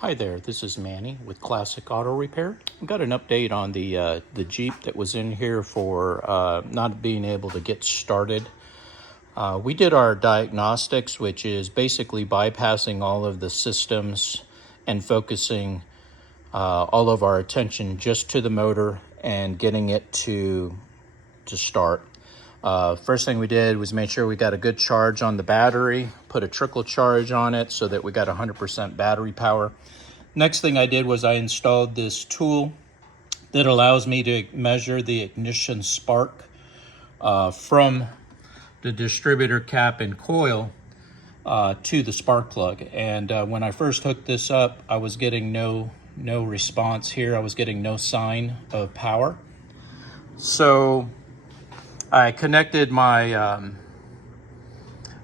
Hi there, this is Manny with Classic Auto Repair. I've got an update on the Jeep that was in here for not being able to get started. We did our diagnostics, which is basically bypassing all of the systems and focusing all of our attention just to the motor and getting it to start. First thing we did was make sure we got a good charge on the battery, put a trickle charge on it so that we got 100% battery power. Next thing I did was I installed this tool that allows me to measure the ignition spark from the distributor cap and coil to the spark plug. And when I first hooked this up, I was getting no response here. I was getting no sign of power. So I connected my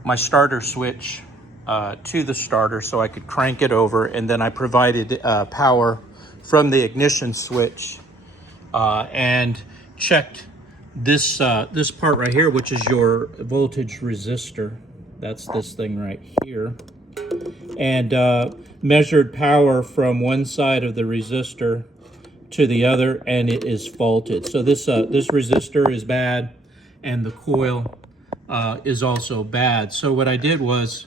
my starter switch to the starter so I could crank it over, and then I provided power from the ignition switch and checked this this part right here, which is your voltage resistor. That's this thing right here, and measured power from one side of the resistor to the other, and it is faulted. So this resistor is bad, and the coil is also bad. So what I did was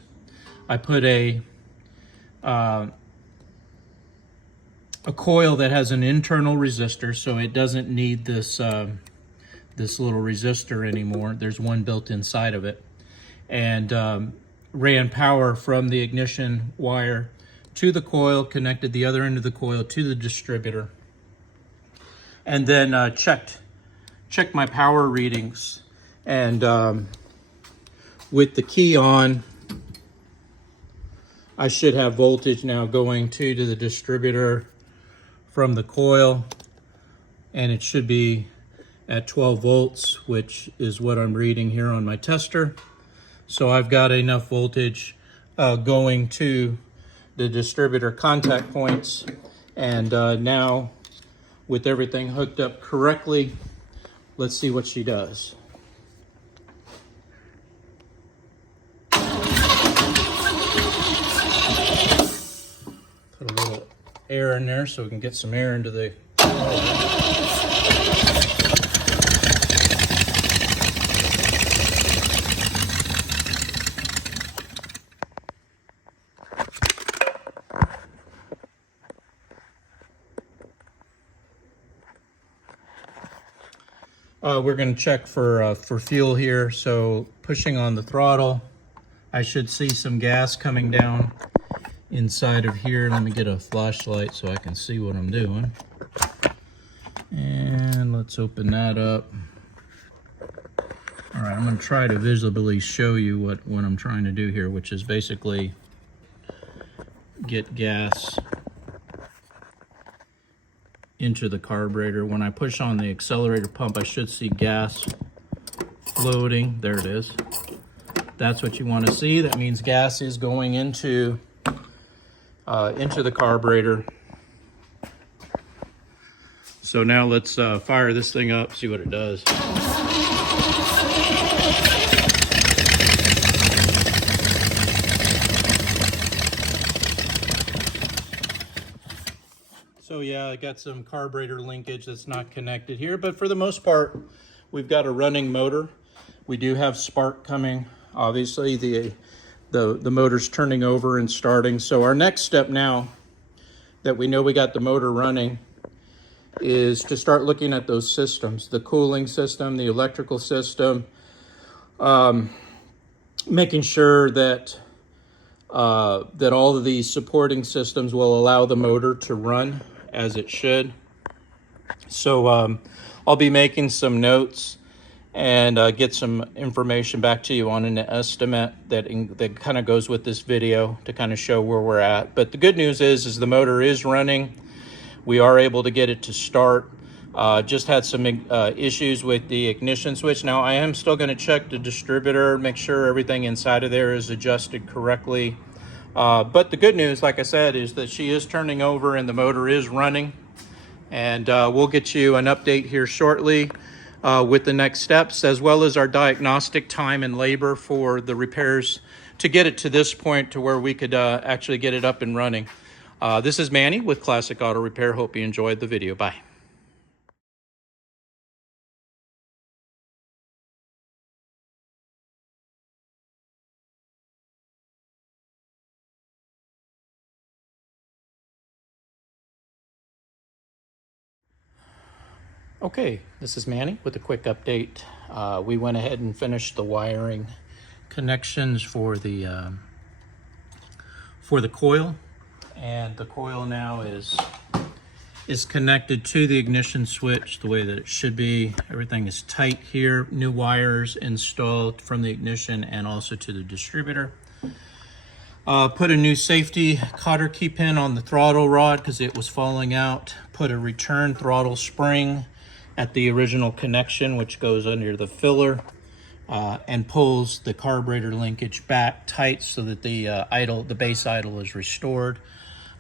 I put a coil that has an internal resistor, so it doesn't need this this little resistor anymore. There's one built inside of it, and ran power from the ignition wire to the coil, connected the other end of the coil to the distributor, and then checked my power readings. And with the key on, I should have voltage now going to the distributor from the coil, and it should be at 12 volts, which is what I'm reading here on my tester. So I've got enough voltage going to the distributor contact points, and now with everything hooked up correctly, let's see what she does. Put a little air in there so we can get some air into the we're going to check for fuel here. So pushing on the throttle, I should see some gas coming down inside of here. Let me get a flashlight so I can see what I'm doing. And let's open that up. All right, I'm going to try to visibly show you what I'm trying to do here, which is basically get gas into the carburetor. When I push on the accelerator pump, I should see gas floating. There it is. That's what you want to see. That means gas is going into the carburetor. So now let's fire this thing up, see what it does. So yeah, I got some carburetor linkage that's not connected here, but for the most part, we've got a running motor. We do have spark coming. Obviously, the motor's turning over and starting. So our next step now that we know we got the motor running is to start looking at those systems, the cooling system, the electrical system, making sure that that all of these supporting systems will allow the motor to run as it should. So I'll be making some notes and get some information back to you on an estimate that kind of goes with this video to kind of show where we're at. But the good news is the motor is running. We are able to get it to start. Just had some issues with the ignition switch. Now I am still going to check the distributor, make sure everything inside of there is adjusted correctly. But the good news, like I said, is that she is turning over and the motor is running. And we'll get you an update here shortly with the next steps, as well as our diagnostic time and labor for the repairs to get it to this point to where we could actually get it up and running. This is Manny with Classic Auto Repair. Hope you enjoyed the video. Bye. Okay, this is Manny with a quick update. We went ahead and finished the wiring connections for the coil, and the coil now is connected to the ignition switch the way that it should be. Everything is tight here. New wires installed from the ignition and also to the distributor. Put a new safety cotter key pin on the throttle rod because it was falling out. Put a return throttle spring at the original connection, which goes under the filler and pulls the carburetor linkage back tight so that the base idle is restored.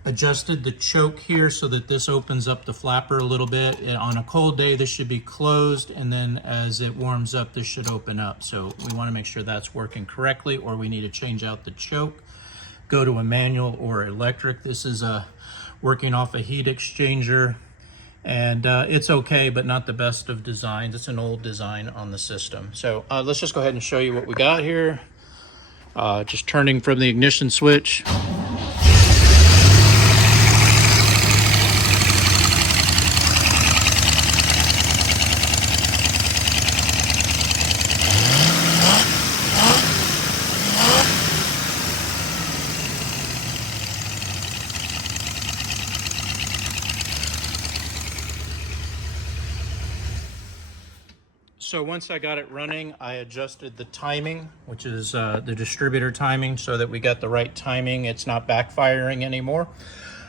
Adjusted the choke here so that this opens up the flapper a little bit. On a cold day, this should be closed, and then as it warms up, this should open up. So we want to make sure that's working correctly, or we need to change out the choke, go to a manual or electric. This is working off a heat exchanger, and it's okay, but not the best of designs. It's an old design on the system. So let's just go ahead and show you what we got here. Just turning from the ignition switch. So once I got it running, I adjusted the timing, which is the distributor timing, so that we got the right timing. It's not backfiring anymore.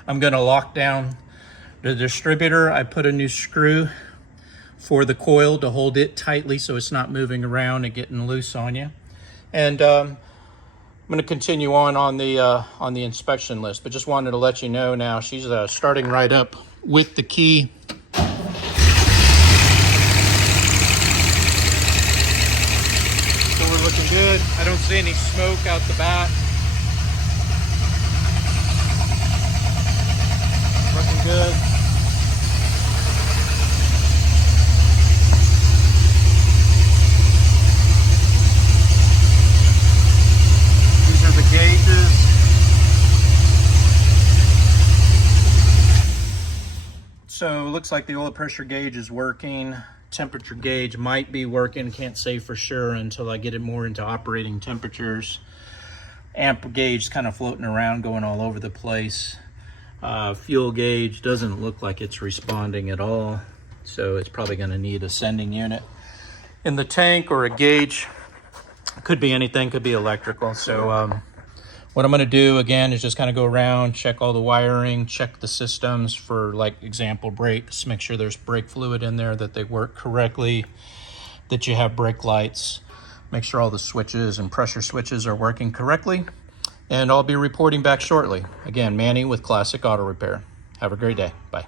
I'm going to lock down the distributor. I put a new screw for the coil to hold it tightly so it's not moving around and getting loose on you. And I'm going to continue on the inspection list, but just wanted to let you know now she's starting right up with the key. Looking good. I don't see any smoke out the back. Looking good. These are the gauges. So it looks like the oil pressure gauge is working. Temperature gauge might be working, can't say for sure until I get it more into operating temperatures. Amp gauge kind of floating around, going all over the place. Fuel gauge doesn't look like it's responding at all, so it's probably going to need a sending unit in the tank or a gauge. Could be anything, could be electrical. So what I'm going to do again is just kind of go around, check all the wiring, check the systems for, like, example, brakes, make sure there's brake fluid in there, that they work correctly, that you have brake lights, make sure all the switches and pressure switches are working correctly, and I'll be reporting back shortly. Again, Manny with Classic Auto Repair. Have a great day. Bye.